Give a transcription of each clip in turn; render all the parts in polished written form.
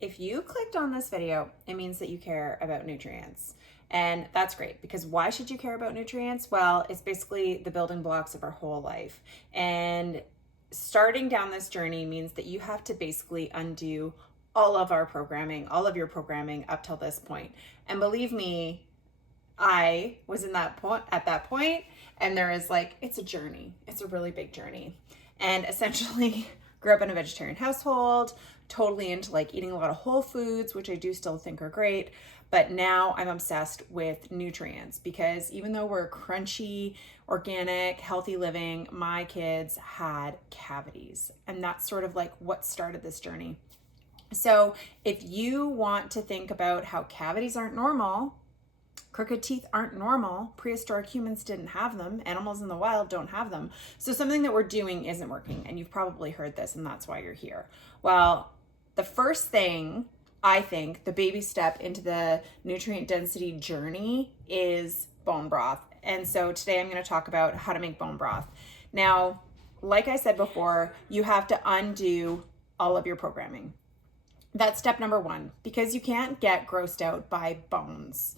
If you clicked on this video, it means that you care about nutrients. And that's great, because why should you care about nutrients? Well, it's basically the building blocks of our whole life. And starting down this journey means that you have to basically undo all of our programming, all of your programming up till this point. And believe me, I was in that point at that point, and there is like, it's a journey. It's a really big journey. And essentially grew up in a vegetarian household, totally into like eating a lot of whole foods, which I do still think are great. But now I'm obsessed with nutrients, because even though we're crunchy, organic, healthy living, my kids had cavities. And that's sort of like what started this journey. So if you want to think about how cavities aren't normal, crooked teeth aren't normal, prehistoric humans didn't have them, animals in the wild don't have them, so something that we're doing isn't working, and you've probably heard this, and that's why you're here. Well, the first thing, I think, the baby step into the nutrient density journey is bone broth. And so today I'm going to talk about how to make bone broth. Now, like I said before, you have to undo all of your programming. That's step number one, because you can't get grossed out by bones.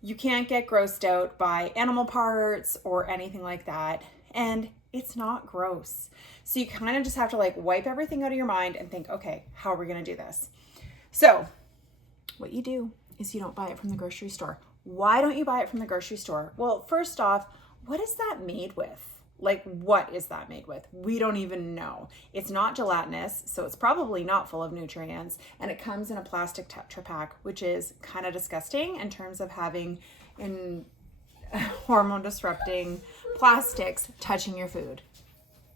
You can't get grossed out by animal parts or anything like that. And it's not gross. So you kind of just have to like wipe everything out of your mind and think, okay, how are we going to do this? So what you do is you don't buy it from the grocery store. Why don't you buy it from the grocery store? Well, first off, what is that made with? Like, what is that made with? We don't even know. It's not gelatinous, so it's probably not full of nutrients, and it comes in a plastic Tetra Pak, which is kind of disgusting in terms of having hormone disrupting plastics touching your food.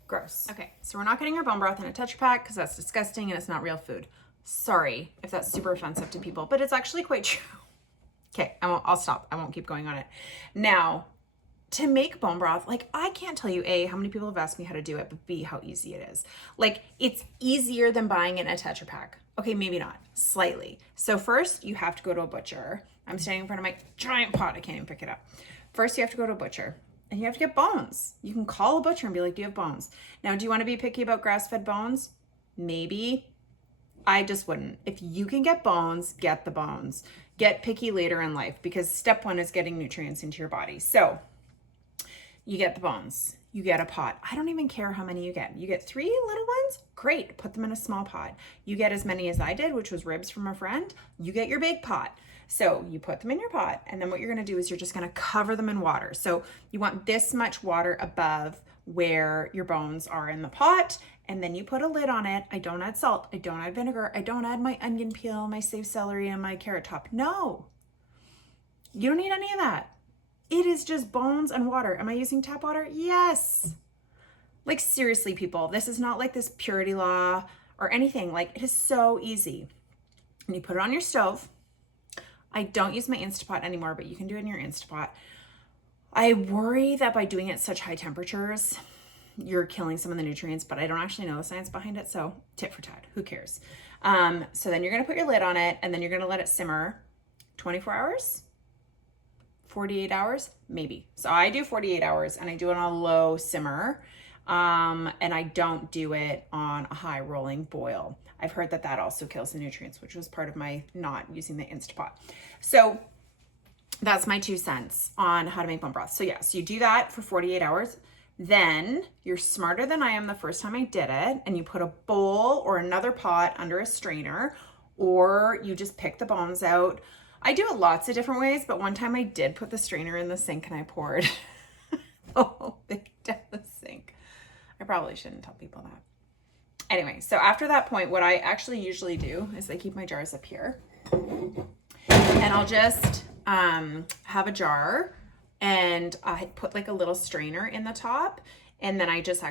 Gross. Okay, so we're not getting our bone broth in a Tetra Pak because that's disgusting and it's not real food. Sorry if that's super offensive to people, but it's actually quite true. Okay, I'll stop. I won't keep going on it. Now, to make bone broth, like, I can't tell you A, how many people have asked me how to do it, but B, how easy it is. Like, it's easier than buying it in a Tetra Pak. Okay, maybe not, slightly. So first you have to go to a butcher. I'm standing in front of my giant pot. I can't even pick it up. First you have to go to a butcher and you have to get bones. You can call a butcher and be like, do you have bones? Now, do you want to be picky about grass-fed bones? Maybe. I just wouldn't. If you can get bones, get the bones. Get picky later in life, because step one is getting nutrients into your body. So you get the bones, you get a pot. I don't even care how many you get. You get 3 little ones, great, put them in a small pot. You get as many as I did, which was ribs from a friend, you get your big pot. So you put them in your pot, and then what you're gonna do is you're just gonna cover them in water. So you want this much water above where your bones are in the pot, and then you put a lid on it. I don't add salt, I don't add vinegar, I don't add my onion peel, my saved celery, and my carrot top. No, you don't need any of that. It is just bones and water. Am I using tap water? Yes. Like, seriously, people, this is not like this purity law or anything. Like, it is so easy. And you put it on your stove. I don't use my Instapot anymore, but you can do it in your Instapot. I worry that by doing it at such high temperatures, you're killing some of the nutrients, but I don't actually know the science behind it. So tit for tat, who cares? So then you're going to put your lid on it, and then you're going to let it simmer 24 hours. 48 hours, maybe. So I do 48 hours, and I do it on a low simmer. And I don't do it on a high rolling boil. I've heard that that also kills the nutrients, which was part of my not using the Instapot. So that's my 2 cents on how to make bone broth. So yeah, so you do that for 48 hours. Then you're smarter than I am the first time I did it, and you put a bowl or another pot under a strainer, or you just pick the bones out. I do it lots of different ways, but one time I did put the strainer in the sink and I poured the whole thing down the sink. I probably shouldn't tell people that. Anyway, so after that point, what I actually usually do is I keep my jars up here, and I'll just have a jar, and I put like a little strainer in the top, and then I just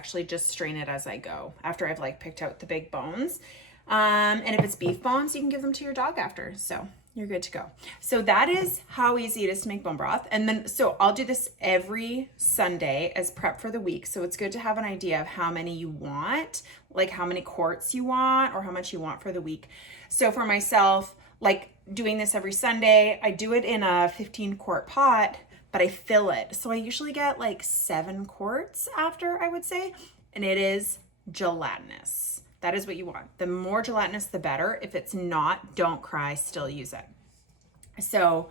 strain it as I go after I've like picked out the big bones. And if it's beef bones, you can give them to your dog after. So you're good to go. So that is how easy it is to make bone broth. And then, so I'll do this every Sunday as prep for the week. So it's good to have an idea of how many you want, like how many quarts you want or how much you want for the week. So for myself, like doing this every Sunday, I do it in a 15-quart pot, but I fill it. So I usually get like 7 quarts after, I would say, and it is gelatinous. That is what you want. The more gelatinous, the better. If it's not, don't cry, still use it. So,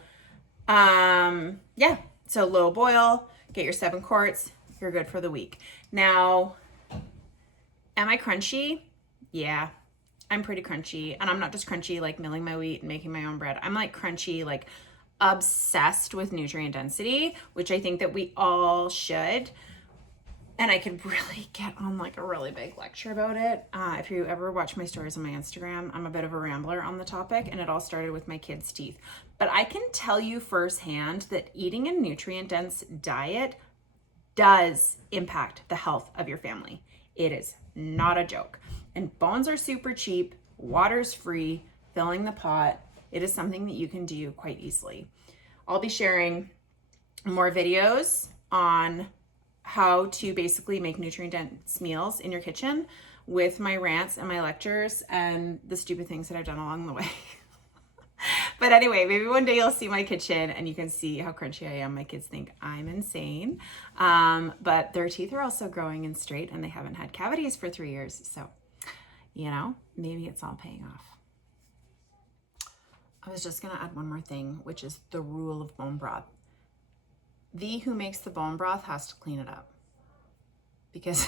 yeah, so low boil, get your 7 quarts, you're good for the week. Now, am I crunchy? Yeah, I'm pretty crunchy. And I'm not just crunchy like milling my wheat and making my own bread. I'm like crunchy, like obsessed with nutrient density, which I think that we all should. And I could really get on like a really big lecture about it. If you ever watch my stories on my Instagram, I'm a bit of a rambler on the topic, and it all started with my kids' teeth. But I can tell you firsthand that eating a nutrient-dense diet does impact the health of your family. It is not a joke. And bones are super cheap, water's free, filling the pot. It is something that you can do quite easily. I'll be sharing more videos on how to basically make nutrient-dense meals in your kitchen with my rants and my lectures and the stupid things that I've done along the way. But anyway, maybe one day you'll see my kitchen and you can see how crunchy I am. My kids think I'm insane. But their teeth are also growing in straight and they haven't had cavities for 3 years. So, you know, maybe it's all paying off. I was just gonna add one more thing, which is the rule of bone broth. The who makes the bone broth has to clean it up, because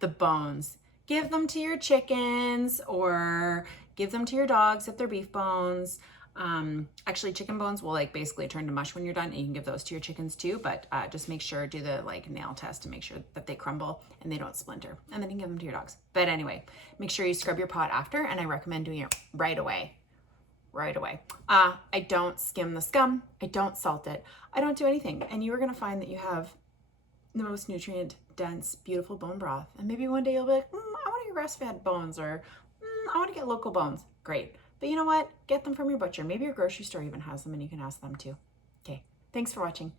the bones, give them to your chickens or give them to your dogs if they're beef bones. Actually, chicken bones will like basically turn to mush when you're done, and you can give those to your chickens too, but just make sure, do the like nail test to make sure that they crumble and they don't splinter, and then you can give them to your dogs. But anyway, make sure you scrub your pot after, and I recommend doing it right away. I don't skim the scum. I don't salt it. I don't do anything. And you're going to find that you have the most nutrient dense, beautiful bone broth. And maybe one day you'll be like, I want to get grass-fed bones, or I want to get local bones. Great. But you know what? Get them from your butcher. Maybe your grocery store even has them and you can ask them too. Okay. Thanks for watching.